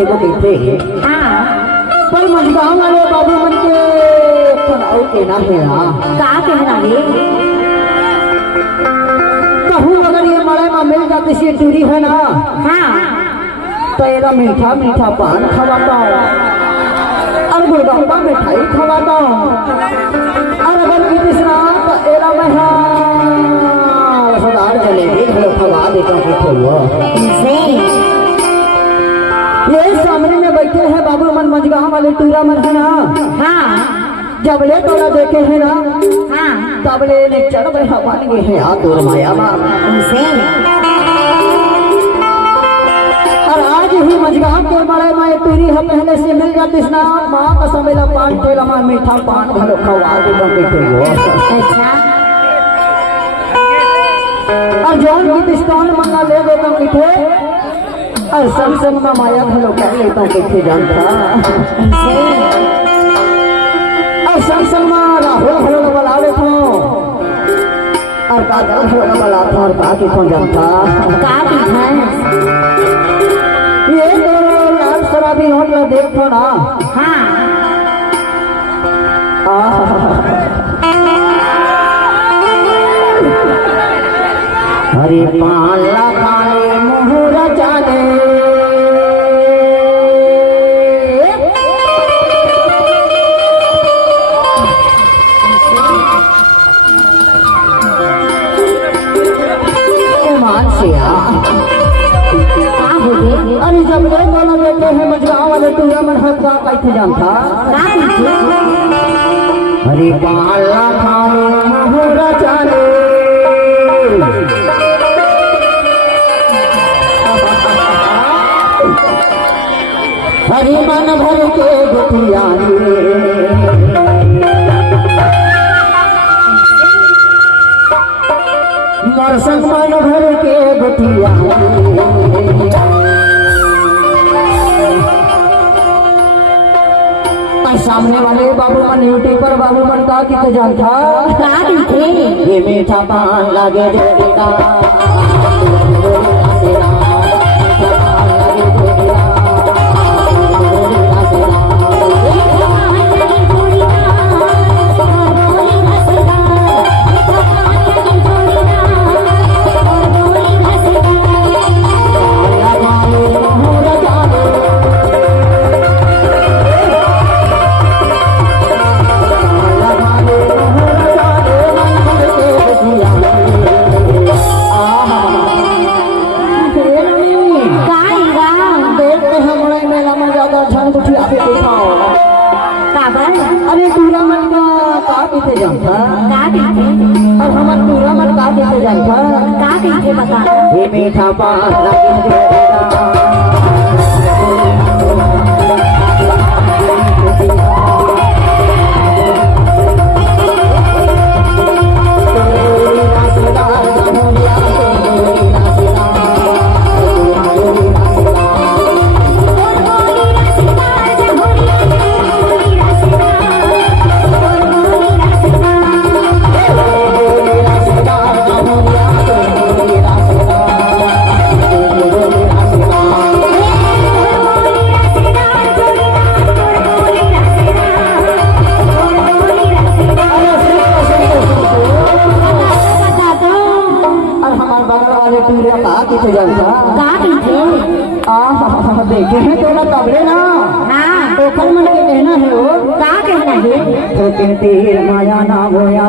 देखो कहते हाँ पर मजगांव वाले बाबू मन के तनाव के ना है ना का कहना रे कहूँ अगर ये मड़े में मिल जाती सी टूरी है ना हाँ तो एरा मीठा मीठा पान खवाता हूँ और गुड़गप्पा मिठाई खवाता हूँ और अगर किसी ना तो एरा में रसदार जलेबी खवा देता हूँ ये सामने में बैठे हैं बाबू मन मजगांव वाले टूरा मन है ना हाँ जबले तोला देखे है ना हाँ तबले ने चढ़ में हवान गए हैं आ तोर माया और आज ही मजगांव के बड़े माए टूरी है पहले से मिल जाती ना माँ का समेला पान तेरा माँ मीठा पान घलो खवा दे अच्छा और जौन की दिस्तान मंगा ले दो कम मीठे और संग संग में माया घलो कर लेता किथे जानता और संग संग में राहुल घलो बला लेता और काजल घलो बलाता और बाकी कौन जानता का है ये तो लाल शराबी होटल देखो ना हाँ हरे पाला काले मुहरा जाने अरे जब ले गाना देते हैं मजगांव वाले टूरा मन हक का कैसे जानता हरे पाला खाने मुहरा जाने हरि मन भर के गोपिया मरसंग मन भर के गोपिया सामने वाले बाबू मन यूट्यूब पर बाबू मन का कितने जानता ये मीठा पान लगे देगा अरे टूरा मन का पीछे जानता और हमारे टूरा मन का पीछे जानता बता ये मीठा पान लगे देगा देखे हैं तोरा तबले ना हाँ तो कल मन के कहना है वो का कहना है तो कहते माया ना होया